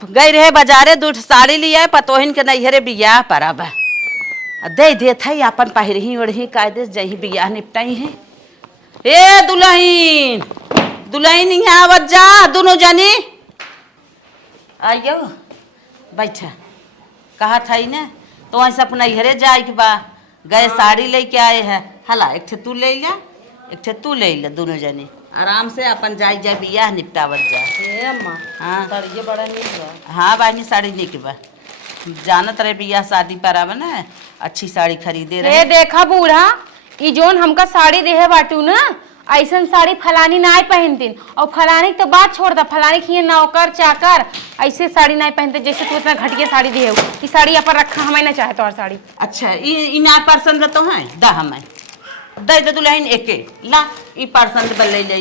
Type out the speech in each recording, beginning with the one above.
गई रहे बाजारे दूठ साड़ी लिया पतोहिन के नैहरे बियाह परब दे दे थई अपन पहिरही ओढ़ही कायदे जही बियाह निपटाई है। ए दुल्हन दुल्हन यहाँ आवत जा दोनों जनी आइयो बैठा कहा था ना तो वहीं से अपना नैहरे जाए के बा गए साड़ी लेके आए है हला एक ठे तू ले ला एक ठे तू ले ला दोनों जनी आराम से अपन जाए जाए बियाह निपटावत जा। अम्मा हाँ साड़ी बड़ा नीक बा। हाँ बानी साड़ी निक बा जानत रहे बियाह शादी पर आवे ना अच्छी साड़ी खरीदे रहे। देखा बूढ़ा ई जोन हमका साड़ी देहे बाटू ना ऐसन साड़ी फलानी ना पहनतीन और फलानी तो बात छोड़ दा फलानी की नौकर चाकर ऐसे साड़ी ना पहनते जैसे तू इतना घटिया साड़ी दिए ई साड़ी यहाँ पर रखा हमें ना चाहे तो साड़ी। अच्छा ई ना पसंद तो है दा हमें दे दे दुल्हन एके ला ई पसंद बल्ले ले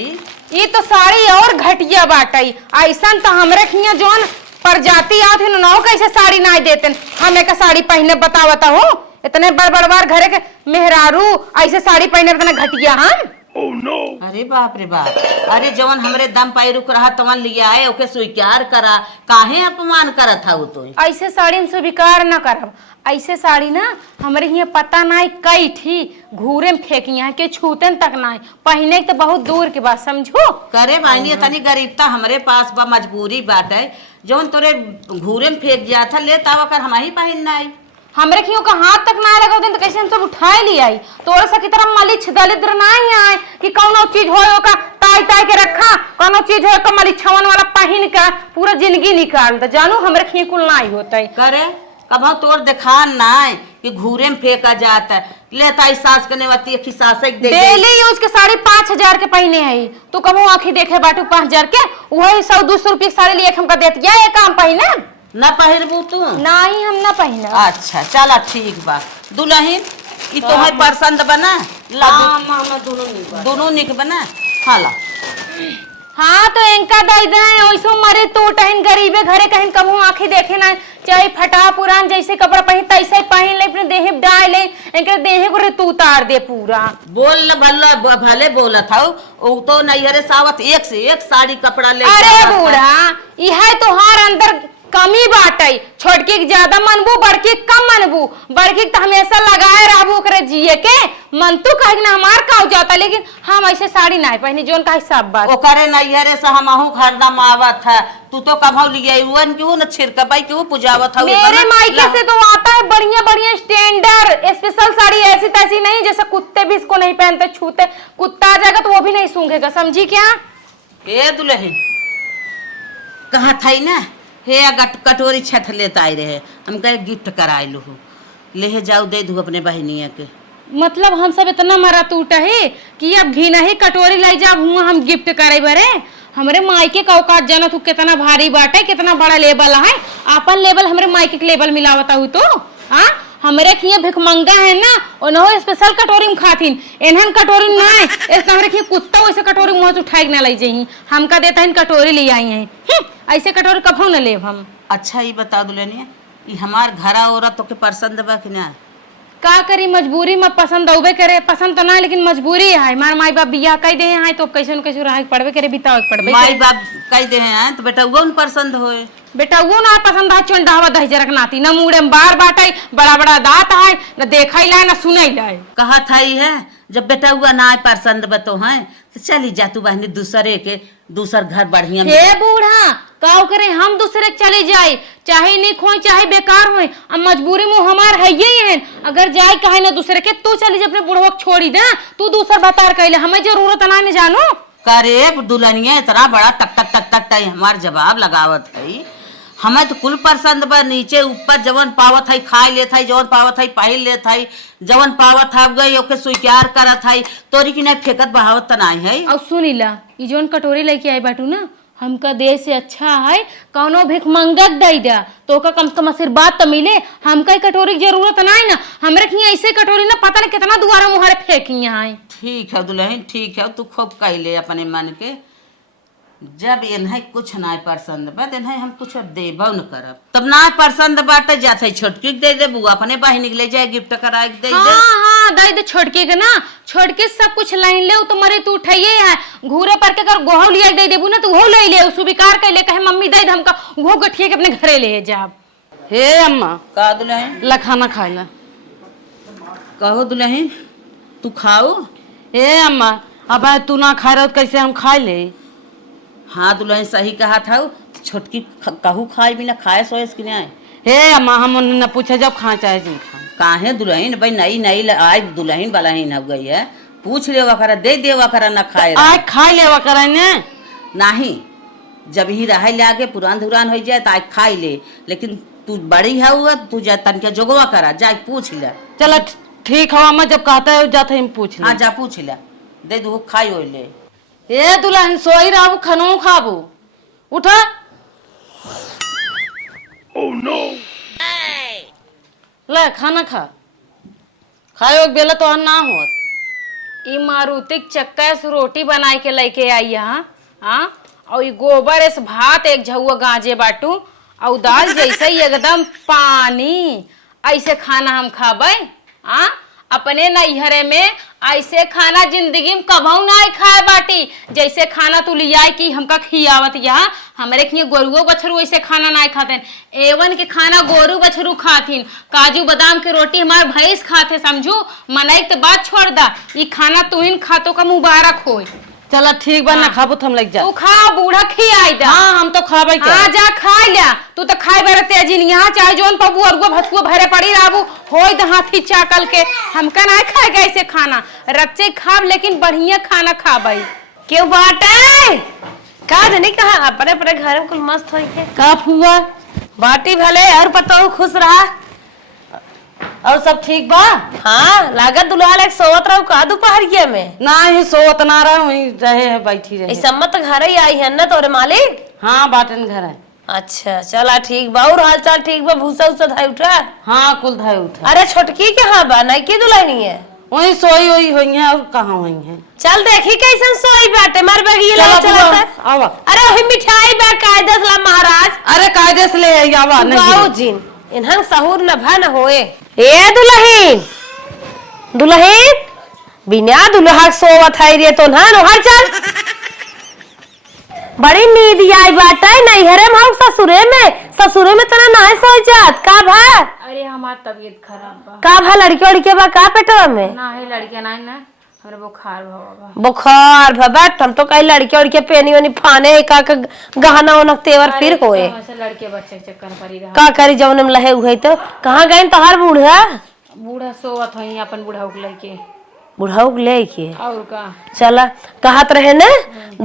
ये तो साड़ी और घटिया बाटई ऐसन तो हमरे खिया जोन प्रजाति आत है नौ कैसे साड़ी ना देते हमें का साड़ी पहने बतावता हो इतने बड़ बड़ बार घरे के मेहरारू ऐसे साड़ी पहने इतना घटिया हम। Oh, no. अरे बाप रे बाप अरे जवन हमरे दम पाई रुक रहा तवन लिया है ओके स्वीकार करा काहे अपमान करत था वो तो ऐसे साड़ी में स्वीकार न करब ऐसे साड़ी ना हमारे यहाँ पता ना कई थी घूरे में फेंकी है के छूते तक ना पहने तो बहुत दूर के बात समझो करे भाई तनी गरीबता हमरे पास बा मजबूरी बात है जवन तोरे घूरे में फेंक गया था ले तावा कर हम ही पहनना है हमरे खियों का हाथ तक ना लगा दिन तो कैसे हम सब उठाए ले आई तोरे से की तरह मलिछ दलिद्र ना ही आए कि कौनो चीज हो का ताई ताई के रखा कौनो चीज हो का मलिछवन वाला पहन का पूरा जिंदगी निकाल दे जानू हमरे खिए कुल ना ही होता है करे कब तोर दिखान ना है कि घूरे में फेंका जाता है लेता है सास करने वाती है सास डेली यूज के साड़ी 5,000 के पहने है तो कबो आंखी देखे बाटू 5,000 के वही 100-200 रुपये साड़ी लिए हमका देती है काम पहने ना पहिरबू तू ना ही हम ना पहना। अच्छा चला ठीक बा दुल्हन ई तो है पसंद बना दोनों निक बना हाला हाँ तो इनका दे दे ओइसो मरे तो टहन गरीबे घरे कहीं कबू आंखें देखे ना चाहे फटा पुरान जैसे कपड़ा पहन तैसे पहन ले अपने देह डाल ले इनके देह को तू उतार दे पूरा बोल भला भले बोला था वो तो नैहरे सावत एक से एक साड़ी कपड़ा ले अरे बूढ़ा यह तो हार अंदर कमी बाटई छोटकी ज्यादा मनबू बड़की कम मनबू बड़की तो हमेशा लगाए रहबू करे जिए के मन तू कहे ना हमार का हो जाता लेकिन हम ऐसे साड़ी ना पहनी जोन का सब बात ओ करे नैहरे से हमहू हरदम आवत है तू तो कभौ लिए वन क्यों न छिरकबाई क्यों पुजावत है मेरे मायके से तो आता है बढ़िया बढ़िया स्टैंडर्ड स्पेशल साड़ी ऐसी तैसी नहीं जैसे कुत्ते भी इसको नहीं पहनते छूते कुत्ता आ जाएगा तो वो भी नहीं सूंघेगा समझी क्या। ए दुल्हन कहा था ना हे कटोरी छठ लेता आई रहे हम कहे गिफ्ट कराए लू ले जाओ दे दू अपने बहनिया के मतलब हम सब इतना मरा टूटा है कि अब भी नहीं कटोरी ले जा हम गिफ्ट करे बरे हमारे मायके का औकात जाना तू कितना भारी बाटे कितना बड़ा लेवल है अपन लेवल हमारे मायके के लेवल मिलावता हूँ तो हाँ हमारे खिया भिखमंगा है ना और स्पेशल कटोरी में खातीन एनहन कटोरी ना है ऐसे हमारे खिया कुत्ता वैसे कटोरी मुँह उठाए ना ले जाही हमका देता है कटोरी ले आई है ऐसे कटोरी कभू न लेब हम। अच्छा ये बता दुल्हनिया ये हमार घरा औरत तो के पसंद बा कि ना का करी मजबूरी में पसंद औबे करे पसंद तो ना लेकिन मजबूरी है मार माई बाप बियाह कई दे हैं तो कैसे न कैसे रह पड़बे करे बितावे पड़बे माई बाप कई दे हैं तो बेटा वो पसंद होए बेटा वो ना पसंद है चंडावा दहजरक नाती ना मुड़े में बार बाटाई बड़ा बड़ा दांत है ना देखा ही लाए ना सुना ही लाए कहा था ही है जब बेटा हुआ ना पसंद बतो है तो चली जा तू बहनी दूसरे के दूसर घर बढ़िया हे बूढ़ा काव करे हम दूसरे चले जाए चाहे नहीं खोए चाहे बेकार होए अब मजबूरी में हमार है ही है अगर जाए कहे ना दूसरे के तू चली जा अपने बुढ़वा छोड़ी दे तू दूसर बतार कहले हमें जरूरत ना नहीं जानो करे दुल्हनिया इतना बड़ा टक टक टक टक टक हमार जवाब लगावत है हमें तो कुल पसंद बा नीचे ऊपर जवन पावत है खाई लेत है जवन पावत है पाहिल लेत है जवन पावत है गई ओके स्वीकार करत है तोरी की नहीं फेंकत बहावत त नहीं है। और सुनीला ई जोन कटोरी लेके आई बाटू ना हमका देश से अच्छा है कौनो भिख मंगत दई दा तो का कम से कम आशीर्वाद तो मिले हमका कटोरी की जरूरत नहीं ना हमरे की ऐसे कटोरी ना पता नहीं कितना दुआरा मुहारे फेंकी है। ठीक है दुल्हन ठीक है तू खूब कह ले अपने मन के जब इन्हें कुछ ना पसंद बा इन्हें हम कुछ देबो न करब तब ना पसंद बाटे जाते छोटकी के दे दे बुआ अपने बहिन के ले जाए गिफ्ट कराए के दे दे। हाँ दे दे छोटकी के ना, छोटकी सब कुछ लाइन ले तो मरे तू उठाइए है घूरे पर के कर गोहौ लिया दे देबू ना तू हो ले ले स्वीकार कर ले कहे मम्मी दे दे हमका वो गठिए के अपने घरे ले जाब। हे अम्मा का दुल्हन ला खाना खाए ला। कहो दुल्हन तू खाओ। हे अम्मा अब तू ना खा रहा कैसे हम खाए ले। हाँ दुल्हन सही कहा था छोटकी कहू खाए बिना खाए सोए कि नहीं। हे अम्मा हम न पूछे जब खा चाहे जिन खा काहे दुल्हन भाई नई नई आज दुल्हन वाला ही न गई है पूछ ले वकरा दे दे वकरा न खाए आज खाए लेवा करे ने नहीं जब ही रहे ले आगे पुरान धुरान हो जाए तो आज खाई ले लेकिन तू बड़ी है हुआ तू जा तन के जोगवा करा जा पूछ ले। चल ठीक हो अम्मा जब कहता है जाते हम पूछ ले। हाँ जा पूछ ले दे दू खाई हो ले। ए दुल्हन सोई रहू खनो खाबू उठा। ओह नो ले खाना खा खाए एक बेला तो ना होत। ई मारुतिक चक्का से रोटी बनाई के लेके आई यहाँ हाँ और ई गोबर ऐसे भात एक झुआ गांजे बाटू और दाल जैसे ही एकदम पानी ऐसे खाना हम खाबे हाँ अपने नैहरे में ऐसे खाना जिंदगी में कभू ना खाए बाटी जैसे खाना तू लिया कि हमका खियावत यहाँ हमारे खिए गोरुओ बछरू ऐसे खाना ना खाते एवन के खाना गोरू बछरू खाथिन काजू बादाम के रोटी हमारे भैंस खाते समझू मनाई तो बात छोड़ दा ये खाना तू इन खातों का मुबारक हो। चला ठीक बा ना खाबू हम लग जा तू खा बूढ़ा खियाई दा। हाँ हम तो खाबे के हाँ जा खा लिया तू तो खाए बरे तेजी नहीं यहाँ चाहे जोन पबू और भतकुआ भरे पड़ी राबू होई द हाथी चाकल के हमका ना खाए गए ऐसे खाना रच्चे खाब लेकिन बढ़िया खाना खाबई क्यों बाटे का जनी कहा अपने अपने घर में कुल मस्त होई के का फुआ बाटी भले और पतो खुश रहा और सब ठीक बा। हाँ लागत दुल्हा एक सोवत रहू का दोपहरिया में ना ही सोत ना रहा वहीं रहे है बैठी रहे। इस सम्मत घर ही आई है ना तोरे मालिक। हाँ बाटन घर है। अच्छा चला ठीक बा और हाल चाल ठीक बा भूसा उसा धाई उठा। हाँ कुल धाई उठा। अरे छोटकी के हाँ बा नहीं की दुल्हनी है वही सोई हुई हुई है और कहाँ हुई है। चल देखी कैसन सोई बाटे मार बगी ला चला आवा। अरे वही मिठाई बा कायदे से ला महाराज। अरे कायदे से ले आवा बाऊ जिन इन्हंग सहूर न भा न होए। ए दुल्हन दुल्हन बिना दुल्हा सोवत है रे तो ना हाल चल बड़ी नींद आई बाटे नैहरे में ससुरे में तना ना सो जात का भा। अरे हमार तबीयत खराब बा का भा लड़के उड़के बा का पेटवा में ना है लड़के ना हमरा बुखार भवा बुखार भबट हम तो कई लड़के उड़के पेनी ओनी फाने का गहना ओनक तेवर फिर होए लड़के बच्चे चक्कर पड़ी रहा का करी जौन में लहे हुए तो कहाँ गए तोहार बूढ़ा बूढ़ा सोवत होई अपन बूढ़ा लेके बुढ़ाऊ ले के और का चला कहत रहे ने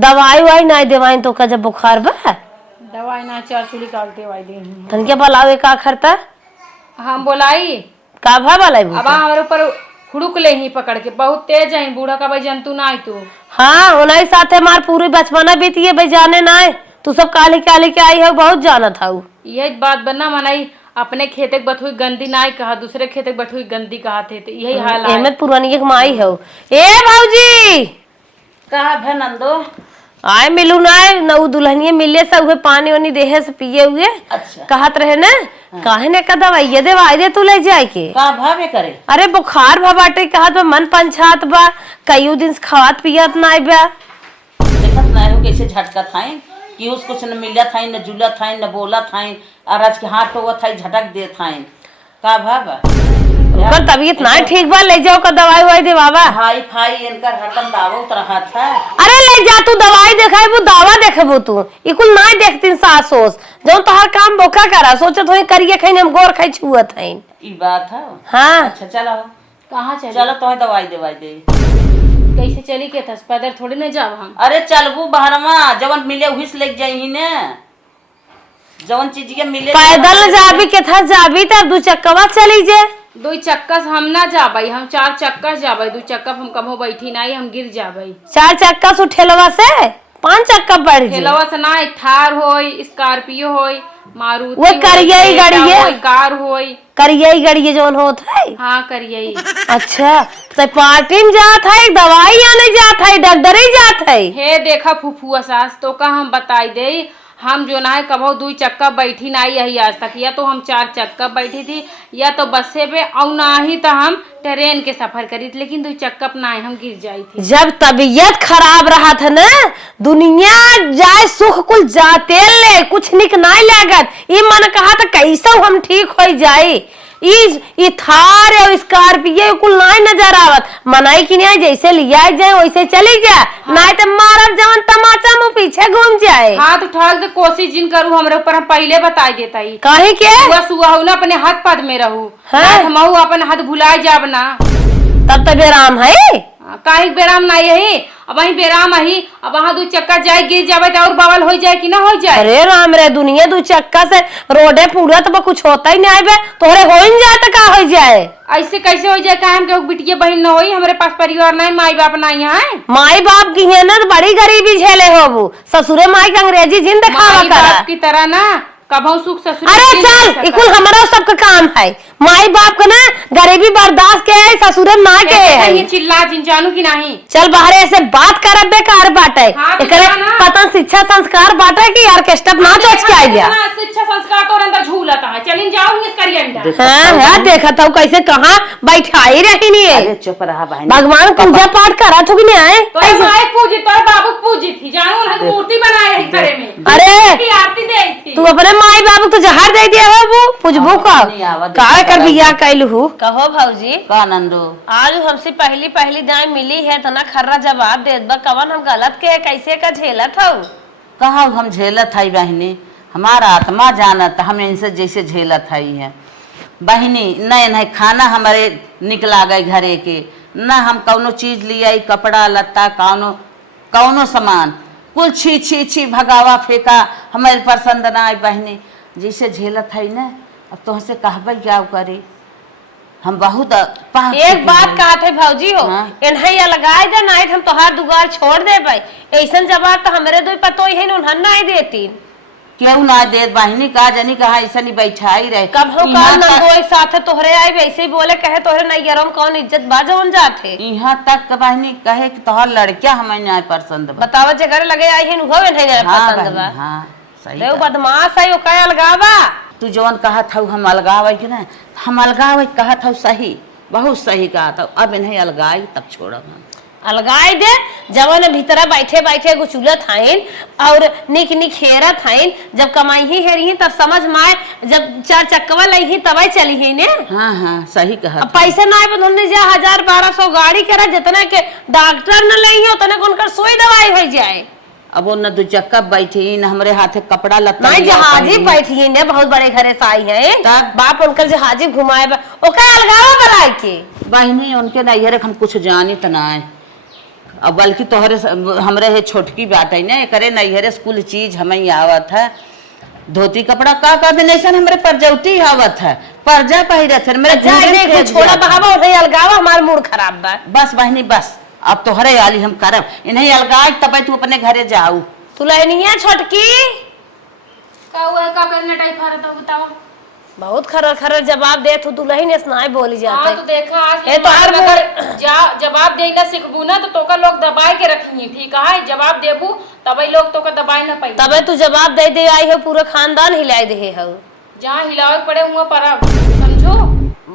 दवाई वाई नहीं देवाई तो का जब बुखार बा दवाई ना चार चुली कालते वाई दे तन के बलावे का खरता हम बोलाई का भा बलाई अब हमारे ऊपर हुड़ुक ले ही पकड़ के बहुत तेज है बूढ़ा का भाई जंतु ना आई तू। हाँ उन्हीं साथे मार पूरी बचपना बीती भाई जाने ना तू सब काली काली के आई है बहुत जाना था यही बात बनना मनाई अपने खेते के बठुई गंदी ना कहा दूसरे खेते के बठुई गंदी कहा थे तो यही हाल है। एमत पुरानी एक माई है ए भाऊजी कहा भे नंदो आए मिलू ना नऊ दुल्हनिये मिले सब हुए पानी वानी देहे से पिए हुए। अच्छा कहत रहे ना काहे ने का दवाई दे दे तू ले जाए के का भावे करे। अरे बुखार भा बाटे कहत बा मन पंछात बा कईयो दिन से खावत पियत ना बा देखत ना हो कैसे झटका थाई कि उस कुछ न मिला थाई न जुला थाई न बोला थाई और आज के हाथ टोवा थाई झटक दे थाई का भावा उनकर तबीयत ना ठीक बा ले जाओ का दवाई why they Baba hi fi इनकर हरदम दावा उतरहा था। अरे ले जा तू दवाई देखाई वो दावा देखेबो तू ई कुल ना देखतिन सासोस जो तोहर काम बोका करा सोचत होई करिए खैन हम गोर खाई छुअत हईन ई बात है। हां अच्छा चलो कहाँ चली चलो तो दवाई देवाई दे कैसे चली के था पैदल थोड़ी ना जाब हम। अरे चलबू बहरवा जवन मिले हुइस लेके जाई ने जवन चीज के मिले पैदल जाबी के था जाबी त दू चक्कवा चली जे दो चक्का से हम ना जाबई हम चार चक्का से जाबई दो चक्का हम कभो बैठी नहीं हम गिर जाबई। चार चक्का से ठेलवा से 5 चक्का बढ़ जे ठेलवा से ना थार होई, स्कॉर्पियो होई, मारुति वो करियई गाड़िये होई, कार होई। करियई गाड़िये जोन होत है। हाँ करियई। अच्छा तो पार्टी में जात है, दवाई आने जात है, डॉक्टरी जात है। हे देखा फुफुआ सास तो का हम बताई दे, हम जो ना है कभो 2 चक्का बैठी ना यही आज तक, या तो हम 4 चक्का बैठी थी या तो बस्से पे और ना ही तो हम ट्रेन के सफर करी थी, लेकिन 2 चक्का ना हम गिर जाई थी। जब तबीयत खराब रहा था ना, दुनिया जाए सुख कुल जाते ले, कुछ निक नहीं लागत। ये मन कहा था कैसे हम ठीक हो जाए, ई थार और स्कॉर्पियो कुल नहीं नजर आवत। मनाई की नहीं जैसे लिया जाए वैसे चली जाए, नहीं तो मारब जवन तमाचा मुंह पीछे घूम जाए। हाँ तो ठग दे कोशिश जिन करू हमरे ऊपर, हम पहले बता देता ही काहे के सुबह ना अपने हाथ पद में रहू, हाँ? हम अपन हाथ भुला जाब ना, तब तो बेराम है। काहे बेराम ना यही अब वही बेराम ही, अब वहाँ 2 चक्का जाए गिर जावे तो और बवाल हो जाए कि ना हो जाए। अरे राम रे, दुनिया 2 चक्का से रोडे पूरा तो कुछ होता ही नहीं बे, तोहरे हो ही जाए तो का हो जाए। ऐसे कैसे हो जाए, काहे के बिटिया बहन न होई, हमारे पास परिवार नहीं, माई बाप नहीं है। माई बाप की है ना तो बड़ी गरीबी झेले हो, ससुरे माई के अंग्रेजी जिन दिखावा माई करा बाप की तरह ना कभो सुख ससुर। अरे चल इकुल हमारा सबका काम है, माई बाप को ना गरीबी बर्दाश्त के है, ससुरे माँ के है। ये चिल्ला जिन जानू की नहीं। चल बाहर ऐसे बात कर बेकार बाटे, हाँ, तो एकरे ना। पता शिक्षा संस्कार बाटे कि ऑर्केस्ट्रा ना चोच के आ गया। शिक्षा संस्कार तो अंदर झूलता है, चलिन जाओ इस करिए अंदर। हाँ है देखा था कैसे कहाँ बैठाई रही नहीं अरे है। चुप रहा बहन, भगवान पूजा पाठ करा थो कि नहीं आए तो माई पूजी तो बाबू पूजी थी, जानू ना मूर्ति बनाए है घरे में। अरे आरती दे थी तू अपने माई बाबू तो जहर दे दिया है, वो पूजबू का का कर बिया कैलू। कहो भौजी का नंदो आज हमसे पहली दाई मिली है तो ना खर्रा जवाब दे दबा, कवन हम गलत के है, कैसे का झेलत हो। कहा हम झेलत है बहनी, हमारा आत्मा जानत हम इनसे जैसे झेलत है बहनी। नहीं नहीं खाना हमारे निकला गए घरे के, न हम कौनो चीज लिया, कपड़ा लत्ता कौनो सामान कुल छी छी छी भगावा फेंका, हमारे पसंद ना आई बहनी। जैसे झेलत है ना, अब तुमसे कहबे क्या करे, हम बहुत एक बात कहा थे भौजी हो, इन्हें लगाए दे नहीं हम तोहार दुगार छोड़ दे भाई, ऐसा जवाब तो हमारे दो पतो ही उन्हें नहीं देती। क्यों ना दे बहनी, का जनी कहा ऐसा नहीं बैठा ही रहे। कब हो कल ना वो एक साथ तोहरे आई वैसे ही बोले कहे तोहरे नहीं गरम कौन इज्जत बाजवन जाते। यहाँ तक बहनी कहे कि तोहर लड़किया हमें नहीं पसंद बा। बतावा जगह लगे आई है नुहो नहीं पसंद बा। हाँ सही रे बदमाश है, ओ काय अलगावा। तू जवन कहा था हम अलगावे कि ना, हम अलगावे कहा था सही, बहुत सही कहा था। अब इन्हें अलगाई तब छोड़ब हम। अलगाई दे जवन भीतरा बैठे बैठे गुचुलत हाइन और निक निक हेरत हाइन, जब कमाई ही हेरी तब समझ माए, जब 4 चक्कवा लई ही तब चली ही ने। हाँ हाँ सही कहा। अब पैसे ना बदलने जा 1000-1200 गाड़ी करा, जितना के डॉक्टर न लई है उतने उनकर सुई दवाई हो जाए। अब वो न 2 चक्का बैठी न हमारे हाथे कपड़ा लत्ता नहीं जहाजी बैठी ने, बहुत बड़े घरे से आई है, तब बाप उनकर जहाजी घुमाए ओका अलगावा बनाए के बहनी उनके नैहरे हम कुछ जानी त ना है। अब बल्कि तोहरे हमरे है छोटकी बात है ना, करे नैहरे स्कूल चीज हमें आवत है, धोती कपड़ा का कॉम्बिनेशन हमरे परजौती आवत है, परजा पहिरत है मेरे छोड़ा बहावा उन्हें अलगावा, हमार मूड खराब बा। बस बहनी बस, अब तोहरे आली हम करब, इन्हें अलगाए तब तू अपने घरे जाऊ। तू लहनिया छोटकी का हुआ का करने टाइप फारत हो बताओ। बहुत खरा खरा जवाब दे तू दुल्हन ने सुनाई बोली जाता हाँ तो देखा आज ए तो हर अगर जवाब देना सीखबू ना तो तोका लोग दबाए के रखी, ठीक है, जवाब देबू तबे लोग तोका दबाए ना पाई। तबे तू जवाब दे दे आई है, पूरा खानदान हिलाई दे है, जहाँ हिलावे पड़े हुआ पर समझो।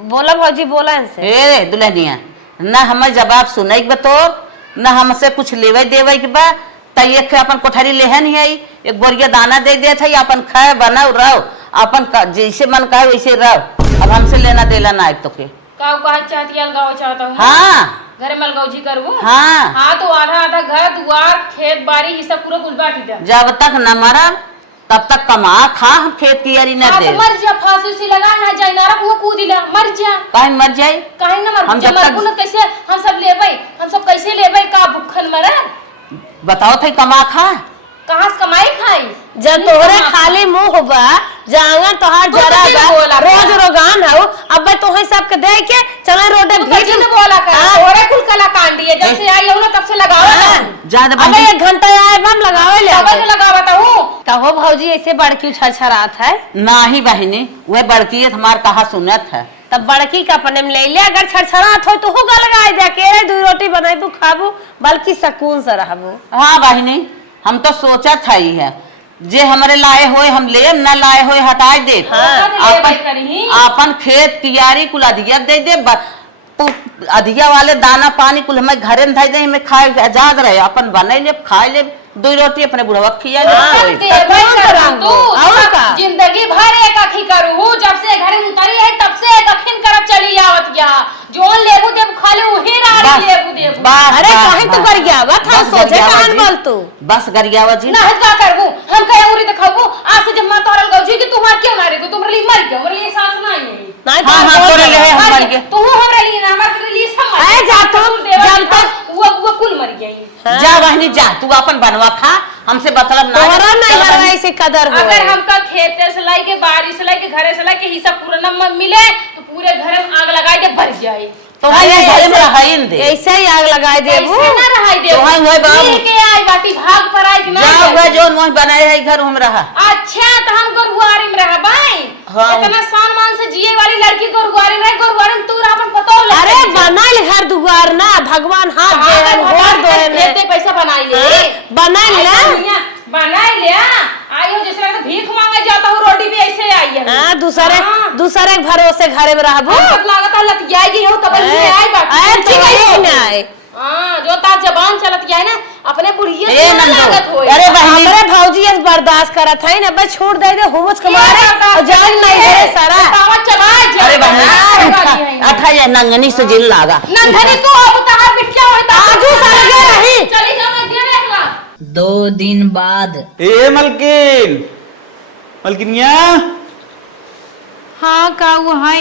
बोला भौजी बोला इनसे। ए दुल्हनिया ना हमें जवाब सुने के बतो, ना हमसे कुछ लेवे देवे के बा, तैये अपन कोठरी लेहन ही आई, एक बोरिया दाना दे दे था, अपन खाए बनाओ रहो, अपन जैसे मन कहे वैसे रहो। अब हमसे लेना देला ना तो के का चाहती अलगाव चाहता हूँ। हाँ घरे मलगौजी करूँ। हाँ हाँ तो आधा आधा घर दुआर खेत बाड़ी ये सब पूरा कुल बांट दे। जब तक न मरा तब तक कमा खा, हम खेत की यारी न दे। मर जा, फांसी से लगा ना जाए ना वो कूदिला मर जा। काहे मर जाए, काहे ना मर हम जा, मर कुल कैसे हम सब लेबै, हम सब कैसे लेबै, का भूखन मरे बताओ थे, कमा खा कहाँ से कमाई खाई। जब तोहरे खाली मुंह होगा जांगर तोहार जरा रोज रोगान हो, अब भाई तो सबके दे के चला रोडे भेज ने बोला कर थोड़े कुल कला कांडी है जब से आई हूं ना तब से लगावत ज्यादा अब 1 घंटा आए बम लगावे ले तब से लगावत हूं। कहो भौजी ऐसे बड़की छरछरात है नाही बहनी वह बड़की है हमार कहा सुनत है। तब बड़की का अपने में ले ले अगर छरछरात हो तो हो गल लगाए दे के 2 रोटी बनाबू खाबू बल्कि सुकून से रहबू। हाँ बहनी हम तो सोचत है ही है जे हमारे लाए होए हम ले न लाए होए हटाए दे अपन खेत कियारी कुल अधिया दे दे अधिया वाले दाना पानी कुल हमें घरे में धई दे हमें खाए आजाद रहे अपन बने ले खाए ले 2 रोटी अपने बुढ़वा खिया जिंदगी भर एक अखी करू जब से घर में उतरी है तब से एक अखिन करब चली आवत या जोन लेबू देब खाली उही राड़ी लेबू देबू। अरे काहे तो गरियावत हम सोचे कान बोल तू बस गरियावा जी ना का करबू हम कहे उरी दिखाबू आज से जब मैं तोरल गौजी कि तुम्हार क्यों मारे को तुमरे लिए मर गयो हमरे लिए सास नहीं है नहीं हां हां तोरे लिए हम मर गए तू हमरे लिए ना हमारे लिए सब मर ए जा तुम जब तक वो कुल मर गई। जा बहनी जा तू अपन बनवा खा हमसे मतलब ना तोहरा नहीं हरवा ऐसे कदर हो अगर हमका खेत से लाई के बारिश लाई के घरे से लाई के हिस्सा पूरा न मिले तो पूरे घर में आग लगाई के भर जाए तो भाई घर में रहाइन दे ऐसे ही आग लगाए देबू ऐसे ना रहाई दे तो हां होय बाबू के आई बाटी भाग पर आई कि जा नहीं वह जोन मोह बनाए है घर हम रहा। अच्छा तो हम गोरुआरी में रह भाई हाँ। इतना सम्मान से जिए वाली लड़की गोरुआरी में तू अपन पतो ले अरे बनाइल घर दुआर ना भगवान हाथ दे घर दोए में खेते पैसा बनाई ले बनाइल ना बनाई ले आयो जैसे भीख मांगे जाता हूं रोटी भी ऐसे आई है। हां दूसरे के भरोसे घरे में रहबू सब लागत लत जाएगी हो तब ये आई बात ठीक है ना आए हां जो ता जबान चलत जाए ना अपने बुढ़िए ए से लागत होए। अरे बहनी हमरे भौजी ये बर्दाश्त करत है ना बस छोड़ दे होमच के मारे जान नहीं है सारा तावत चबा अरे बहनी अठा ये नंगनी से जिल लागा नंगनी तू अब तहार बिटिया होई ता आजू साल के रही चली जा मैं दे देखला 2 दिन बाद। ए मलकिनिया हां का वो है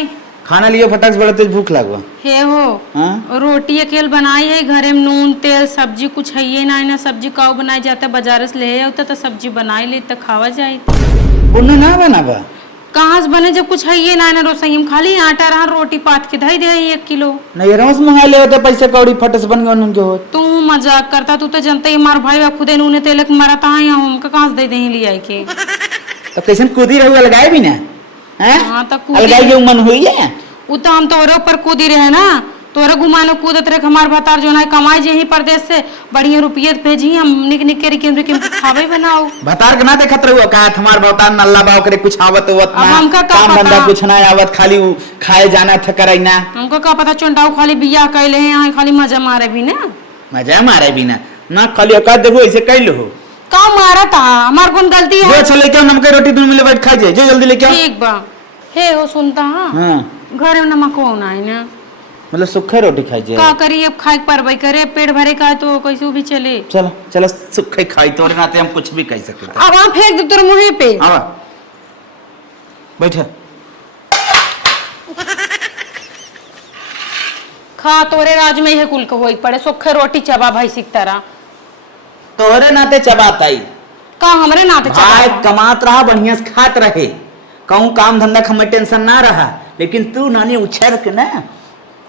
खाना लियो फटाक से बड़ा तेज भूख लागवा हे हो हाँ? रोटी अकेले बनाई है घरे में नून तेल सब्जी कुछ है ये ना सब्जी काऊ बनाई जाता बाजार से ले होता तो सब्जी बनाई ले तो खावा जाए बुन्ना ना बनावा कहाँ से बने जब कुछ है ये ना रोसई में खाली आटा रहा रोटी पात के धई दे 1 किलो नहीं रोज मंगा ले होते पैसे कौड़ी फट से बन गए उनके हो तू मजाक करता तू तो जानते ही मार भाई खुदे नूने तेल के मरता है हम कहाँ से दे दे लिया के तो कैसे कूदी रहू अलगाए भी ना हैं हाँ तो कूदी अलगाई के मन हुई है उ तो हम तोरे ऊपर कूदी रहे ना तोरे घुमाने कूदत रहे हमार भतार जो ना कमाई जे ही परदेश से बढ़िया रुपये भेजी हम निक निक के रिके खावे बनाओ भतार के ना देखत रहू का हमार भतार नल्ला बाव करे कुछ आवत होत अब ना हमका का काम पता? धंधा कुछ ना आवत खाली खाए जाना था करे ना हमको का पता चंडाऊ खाली बियाह कैले हैं यहाँ खाली मजा मारे भी ना मजा मारे भी ना खाली औकात देखो ऐसे कैल हो का मारा था हमार कौन गलती है जो चले क्यों नमक रोटी दोनों मिले बैठ खा जाए जो जल्दी लेके आओ ठीक बा हे हो सुनता हाँ हां घर में नमक हो ना है ना मतलब सूखे रोटी खाई जाए का करी अब खाए परबई करे पेट भरे का तो कैसे भी चले चलो चलो सूखे खाई तोरे नाते हम कुछ भी कह सकते अब वहां फेंक दे तेरे मुंह पे आवा बैठ खा तोरे राज में है कुल को होई पड़े सुखे रोटी चबा भाई सिक तरह तोरे नाते चबाताई का हमरे नाते भाई चबा कमात रहा बढ़िया से खात रहे कहूँ काम धंधा हमें टेंशन ना रहा लेकिन तू नानी उछर के ना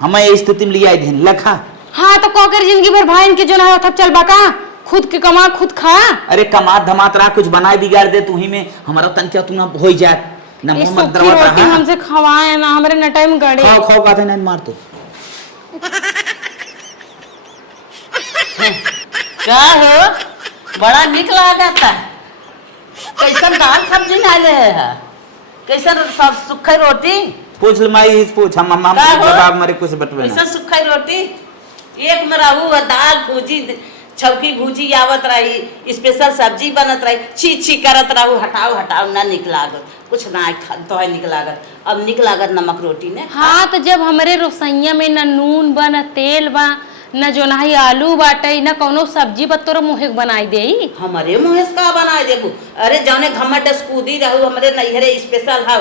हमें ये स्थिति में लिया दिन लखा हाँ तो कोकर जिंदगी भर भाई इनके जो ना था चल बाका खुद के कमा खुद खा अरे कमात धमात रहा कुछ बनाए बिगाड़ दे तू ही में हमारा तनचा तू ना हो जाए ना ये मुंह मत सूखी दरवत रोटी रहा हमसे खवाए ना हमारे न टाइम गड़े खाओ खाओ कहते नहीं मार तो क्या हो बड़ा निक लागत है कैसन दाल सब्जी ना ले है कैसन सब सूखी रोटी पूछ ले माई पूछ हम का हो? जवाब मारे कुछ बतवे ना कैसन सूखी रोटी एक में रहू दाल भूजी छौकी भूजी आवत रही स्पेशल सब्जी बनत रही छी छी करत रहू हटाओ हटाओ ना निक लागत कुछ ना तो है निक लागत अब निक लागत नमक रोटी ने हाँ तो जब हमारे रसोईया में न नून बा न तेल बा न जो ना आलू बाटे न कोनो सब्जी बतोर मुहे बनाई दे हमारे मुँह से का बनाए देबू अरे जौने घमट कूदी रहू हमारे नैहरे स्पेशल है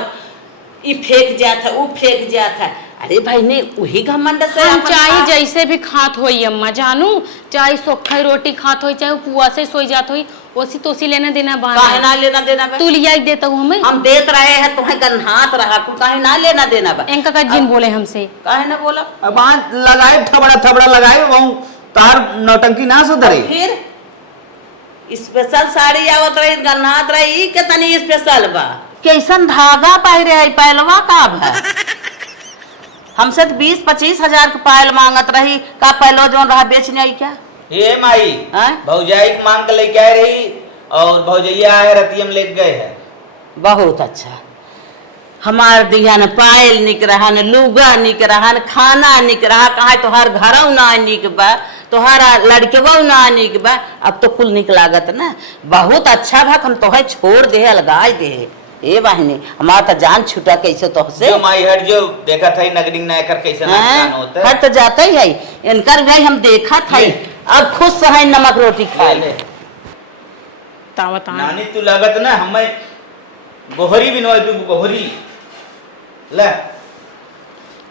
ई फेंक जात है वो फेंक जात है अरे भाई ने वही घमंड से हम अपन चाहे खा- जैसे भी खात होई अम्मा जानू, चाहे सोखा रोटी खात होई चाहे पुआ से सोई जात होई, ओसी तोसी लेना देना काहे बाना ना लेना देना बा? तू लिया ही देता हूँ हमें। हम देत रहे हैं तुम्हें गन्हात रहा कुल काहे ना लेना देना बा? इनका का जिन बोले हमसे काहे ना बोला? अब वहाँ लगाए थबड़ा थबड़ा लगाए वहाँ तार नौटंकी ना सुधरे। फिर स्पेशल साड़ी आवत रही गन्हात रही के तनी स्पेशल बा। कैसन धागा पहिरे है पहलवा का है? हमसे तो 20-25 हजार के पायल मांगत रही का पहलो जो रहा बेचने आई क्या? ये माई हाँ? भौजाई के मांग के लेके आ रही और भौजैया है रतियम लेके गए है। बहुत अच्छा। हमार दिया न पायल निक रहा न लुगा निक रहा न खाना निक रहा, कहा तोहार घरऊ ना निक बा, तोहारा लड़केबा ना निक बा, अब तो कुल निक लागत ना। बहुत अच्छा भा हम तोहे छोड़ दे अलगाए दे। ए बहनी हमारा तो जान छूटा कैसे तोहसे। जो माई हट जो देखा था नगरिंग ना कर कैसे नुकसान होता है। हट तो जाता ही है इनकर भाई हम देखा था ही। अब खुश से है नमक रोटी खा ले। तावत नानी तू लागत ना हमें गोहरी भी नोए तू गोहरी ले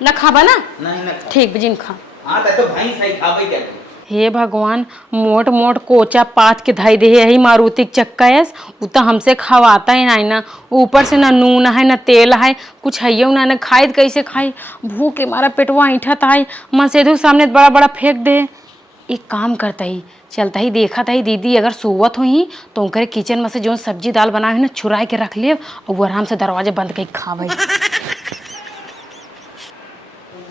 न खाबा ना नहीं ना ठीक बजिन खा। हाँ तो भाई सही खाबे क्या तू? हे भगवान मोट मोट कोचा पात के धाई दे यही मारुति के चक्का है उ तो हमसे खवाता ही नहीं ना, ऊपर से ना नून है ना तेल है कुछ है ना ना खाई कैसे खाई, भूख के मारा पेटवा ऐठत है मन सेधु सामने बड़ा बड़ा फेंक दे। एक काम करता ही चलता ही देखा था ही दीदी अगर सोवत हुई तो उनके किचन में से जो सब्जी दाल बना है ना छुराए के रख लिए और वो आराम से दरवाजे बंद करके खावे।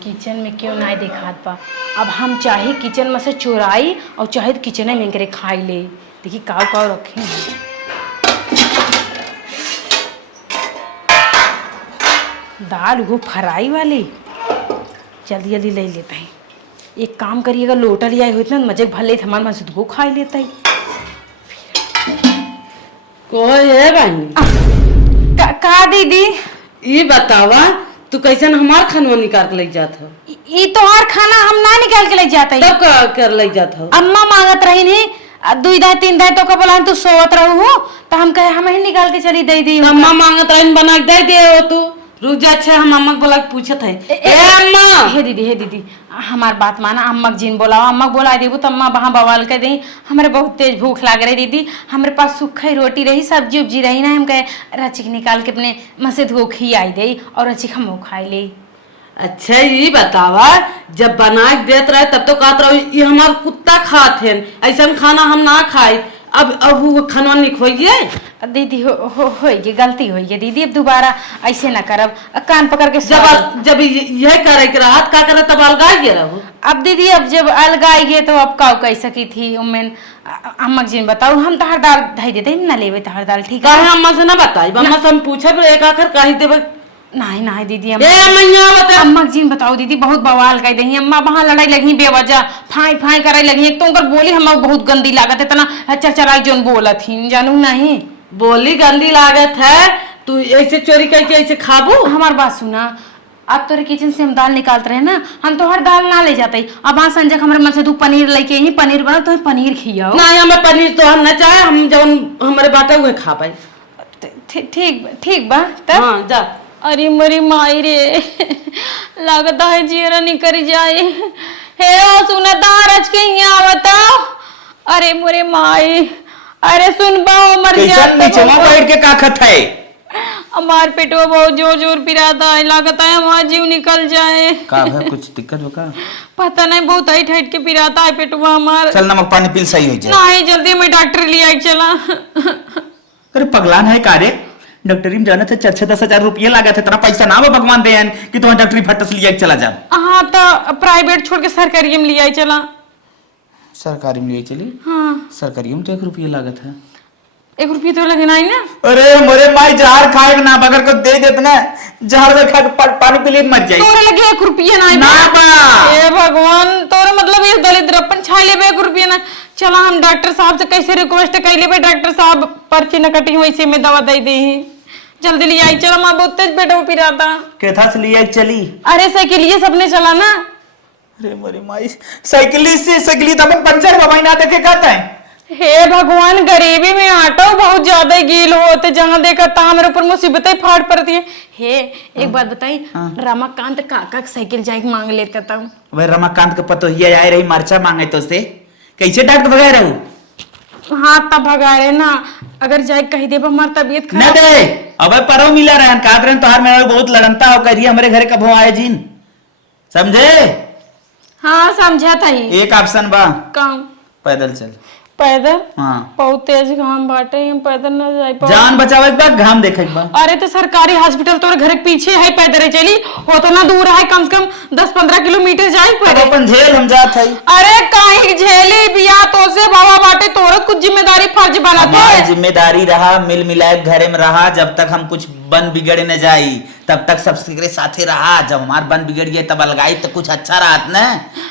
किचन में क्यों नहीं दिखात पा, अब हम चाहे किचन में से चुराई और चाहे किचन में करे खाई ले। देखी काव काव रखे हैं। दाल वो फ्राई वाली जल्दी जल्दी ले लेते हैं। एक काम करिएगा लोटा लिया हो इतना मजे भले हमारे मन से तो वो खा लेता ही। कोई है बहनी? का दीदी ये बतावा तू कैसे हमार खानवा निकाल के ले जात हो? ये तो हर खाना हम ना निकाल के ले जाता तब का कर ले जात हो? अम्मा मांगत रही नहीं 2 दाय 3 दाय तो का बोला तू सोवत रहू हो तो हम कहे हम ही निकाल के चली दे दी। अम्मा मांगत रही बना के दे दे हो तू रुक जा। अच्छा हम अम्मा बोला के पूछत है ए अम्मा हे दीदी हमार बात माना, अम्मा जिन बोलाओ अम्मा बोला देबू तो अम्मा वहाँ बवाल कर दी। हमारे बहुत तेज भूख लाग रही दीदी, हमारे पास सूखा ही रोटी रही सब्जी उब्जी रही ना, हम कहे रचिक निकाल के अपने मसे धो खियाई दे और रचिक हम वो खाई ले। अच्छा ये बतावा जब बना के देत रहे तब तो कहत रहो ये हमार कुत्ता खात है ऐसा खाना हम ना खाए। अब वो खाना नहीं खोइए दीदी होगी गलती हुई है दीदी, अब दोबारा ऐसे ना करब। कान पकड़ के जब यह करे के रात का करे तब अलगाई गे रहो। अब दीदी अब जब अलगाई गए तो अब का कह सकी थी उम्मीन अम्मा जी ने बताओ हम तहर दाल धाई देते ना लेवे तहर दाल ठीक है। अम्मा से ना बताई अम्मा से हम पूछे एक आखिर कही देवे नहीं दीदी अम्मा जी ने बताओ दीदी बहुत बवाल कर दही अम्मा वहाँ लड़ाई लगी बेवजह फाई फाई करे लगी। एक तो उनकर बोली हम बहुत गंदी लागत है इतना चरचराई जोन बोला थी जानू नहीं बोली गंदी लागत है तू ऐसे चोरी करके ऐसे खाबू। हमार बात सुना अब तोरे किचन से हम दाल निकालते रहे ना हम तो हर दाल ना ले जाते। अब आज संजय हमारे मन से तू पनीर लेके ही पनीर बना तो पनीर खियाओ। नहीं हमें पनीर तो हम न चाहे हम जब हमारे बाटे हुए खा पाए। ठीक बा तब हाँ जा। अरे मरी माई रे लगता है जीरा निकल जाए। हे ओ सुनता रच के यहाँ बताओ। अरे मोरे माई अरे सुन बाओ मर बैठ के का खत है? हमार पेटवा बहुत जोर जोर पिराता है, लगता है हमारा जीव निकल जाए। का है कुछ दिक्कत हो का? पता नहीं बहुत हाइट हाइट के पिराता है पेटवा हमार। चल नमक पानी पी सही हो जाए। नहीं जल्दी मैं डॉक्टर लिया चला। अरे पगलान है का रे? डॉक्टरी में जाना था 4-10 हजार रुपये लगा था तेरा पैसा ना वो भगवान दे कि तुम्हें डॉक्टरी फटस लिया चला जा। हाँ तो प्राइवेट छोड़ के सरकारी में लिया चला। सरकारी में लिए चली? हाँ सरकारी में तो 1 रुपया लागत है। 1 रुपया तो लगे ना अरे मोरे माई जहर खाए ना बगर को दे देत ना जहर खा के पानी पी ले मर जाए। तोरे लगे 1 रुपया ना बा। ए भगवान तोरे मतलब ये दलिद्रपन छा लेबे 1 रुपया ना। चला हम डॉक्टर साहब से कैसे रिक्वेस्ट कर लेबे डॉक्टर साहब पर्ची न कटी वैसे में दवा दे दी जल्दी ले आई। चला माँ बहुत तेज पेट पिराता केथा से लिया चली? अरे साइकिल ये सबने चला ना। अरे मोरे माई साइकिल से तो अपन पंचर बबाई ना देखे कहता है हे भगवान, गरीबी में आटा बहुत ज्यादा गील होते, जहाँ देखा तहाँ मेरे ऊपर मुसीबतें फाड़ पड़ती है। हे एक बात बताई, रमाकांत काका की साइकिल जाके मांग लेते तब। वह रमाकांत के पतो ही आए रही मरचा मांगे तो से कैसे डांट के भगाए रहू? हाँ तब भगा रहे ना, अगर जाए कही दे हमारी तबीयत न खराब। दे अबे परो मिला रहन कात रहन तोहार मेरा बहुत लड़नता हो करिए हमरे घरे कभो आए जिन समझे? हाँ समझा था ही। एक ऑप्शन बा, काम पैदल चल। पैदल? हाँ बहुत तेज घाम बाटे, हम पैदल न जाए पाओ। जान बचावे के बाद घाम देखे के बाद। अरे तो सरकारी हॉस्पिटल तोरे घर के पीछे है, पैदल चली हो तो ना दूर है, कम से कम 10-15 किलोमीटर जाए अब पड़े। अपन झेल हम जात है। अरे काहे झेली बिया तो से बाबा बाटे, तोरे कुछ जिम्मेदारी फर्ज बनाते हमारी है। जिम्मेदारी रहा मिल मिलाए घरे में रहा, जब तक हम कुछ बन बिगड़े न जाई तब तक सबके साथे रहा। जब हमार बन बिगड़ गए तब अलगाई तो कुछ अच्छा रहत न।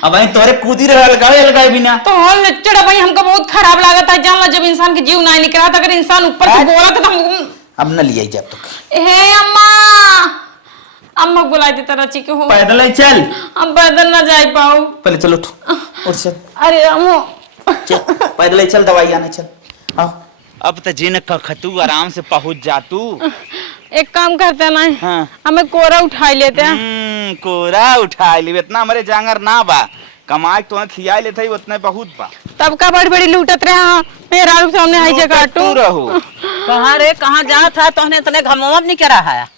अब वही तोरे कूदी रहे अलगाए बिना तो लच्चड़ भाई हमको बहुत खराब लागत है, जानला जब इंसान के जीव नहीं निकला अगर इंसान ऊपर से बोला तो हम अब न लिया जब तक। हे अम्मा, अम्मा बुलाई दे तेरा ची के हो। पैदल ही चल। हम पैदल ना जा पाऊ। पहले चलो उठ चल। अरे अम्मो चल पैदल ही चल, दवाई आने चल। आओ अब तो जिन खतू आराम से पहुंच जा तू। एक काम करते ना, हाँ। हमें कोरा उठाई लेते हैं। कोरा उठा ली इतना हमारे जांगर ना बा, कमाई तो खिया लेते ही उतने बहुत बा। तब का बड़ी बड़ी लूटत रहे। हाँ मेरा रूप सामने आई जगह तू रहो। कहाँ रे कहाँ जा था तोहने तने घमवा नहीं करा है?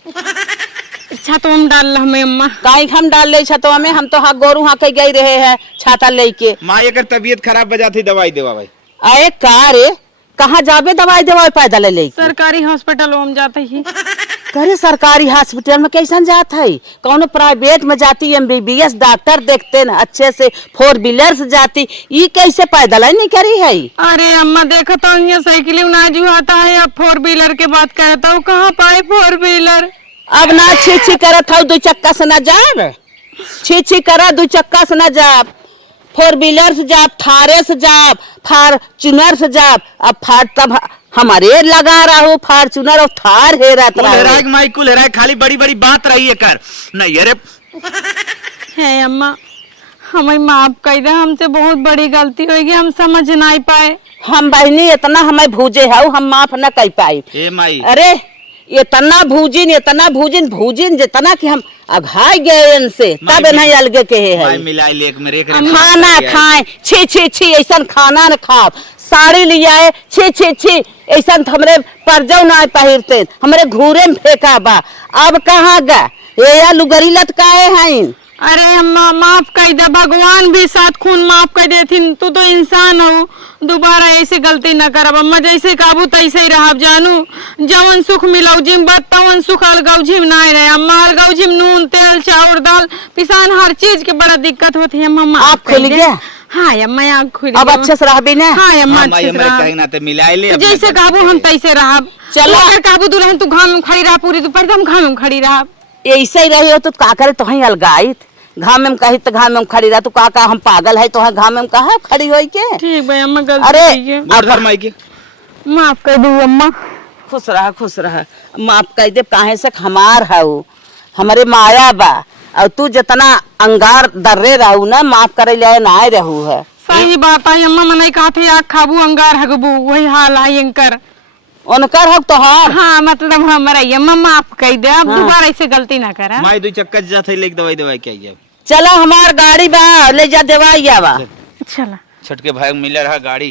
अच्छा तो हम डाल हमें अम्मा काई हम डाल ले छतवा में, हम तो हाँ गोरू हाँ कहीं गई रहे हैं छाता लेके। माँ अगर तबीयत खराब बजा थी दवाई देवा भाई। अरे का रे कहाँ जाबे दवाई देवा पैदल ले? सरकारी हॉस्पिटल हम जाते ही। करे सरकारी हॉस्पिटल में कैसन जात है? कौन प्राइवेट में जाती MBBS डॉक्टर देखते न अच्छे से, 4 व्हीलर से जाती, ये कैसे पैदल नहीं करी है? अरे अम्मा देखो तो ये साइकिल ना जो आता है, अब 4 व्हीलर के बात करता हूँ, कहाँ पाए 4 व्हीलर? अब ना छी करत हूँ 2 चक्का से ना जाब, छी करा 2 चक्का से ना जाब, 4 व्हीलर से जाब, थारे से जाब, फॉर्च्यूनर से जाब। अब फार तब हमारे लगा रहा हूँ फॉर्च्यूनर और थार है रहता है। माई कुल है खाली बड़ी बड़ी बात रही है कर नहीं। अरे है अम्मा हमें माफ कर दे, हमसे बहुत बड़ी गलती होगी, हम समझ नहीं पाए। हम बहनी इतना हमें भूजे है, हम माफ न कर पाई। ए माई अरे इतना भूजिन जितना कि हम अघाई गए इनसे, तब नहीं अलगे के है। मिलाई लेक मेरे खाना खाए छी ऐसा खाना न खाओ, साड़ी लिया है छी ऐसा हमरे परजौ ना पहिरते, हमरे घूरे में फेंका बा। अब कहाँ गा ये लुगरी लटकाए हैं? अरे अम्मा माफ कर दे, भगवान भी साथ खून माफ कर देथिन, तू तो इंसान हो, दोबारा ऐसे गलती न करब। अम्मा जैसे काबू तैसे ही रहब, जानू जवन सुख मिलाऊ जिम तवन सुख अलगाऊ जिम नहीं रहे। अम्मा अलगाऊ जिम नून तेल चाउर दाल पिसान हर चीज के बड़ा दिक्कत होती है। अम्मा आप खुल गया? हाँ अम्मा आँख खुल अब अच्छे से रहबी ना? हाँ अम्मा अच्छे से रहब, मिलाई ले जैसे काबू हम तैसे रहब। चलो। अगर काबू दुल्हन तू घाम में खड़ी रहा, पूरी दोपहर हम घाम में खड़ी रहब। ऐसे ही रही हो तो का करे, तो ही अलगाइत घाम में कही तो घाम में खड़ी रहा, तो का हम पागल है, तो घाम में कहा खड़ी हो के? ठीक भाई अम्मा गलती अरे अब माई के माफ कर दू अम्मा। खुश रहा माफ कर दे, काहे से हमार है हमारे माया बा, और तू जितना अंगार दर्रे रहू ना माफ करे ले ना रहू है। सही बात है अम्मा, मने कहा थे आग खाबू अंगार हगबू, वही हाल है इनकर। उनकर हक तोहार। हाँ मतलब हमारा अम्मा माफ कर दे, अब दोबारा ऐसे गलती ना करा। माई 2 चक्का जात है लेक दवाई क्या है? चलो हमार गाड़ी बा ले जा दवाई आवा। चला छटके भाई मिले रहा गाड़ी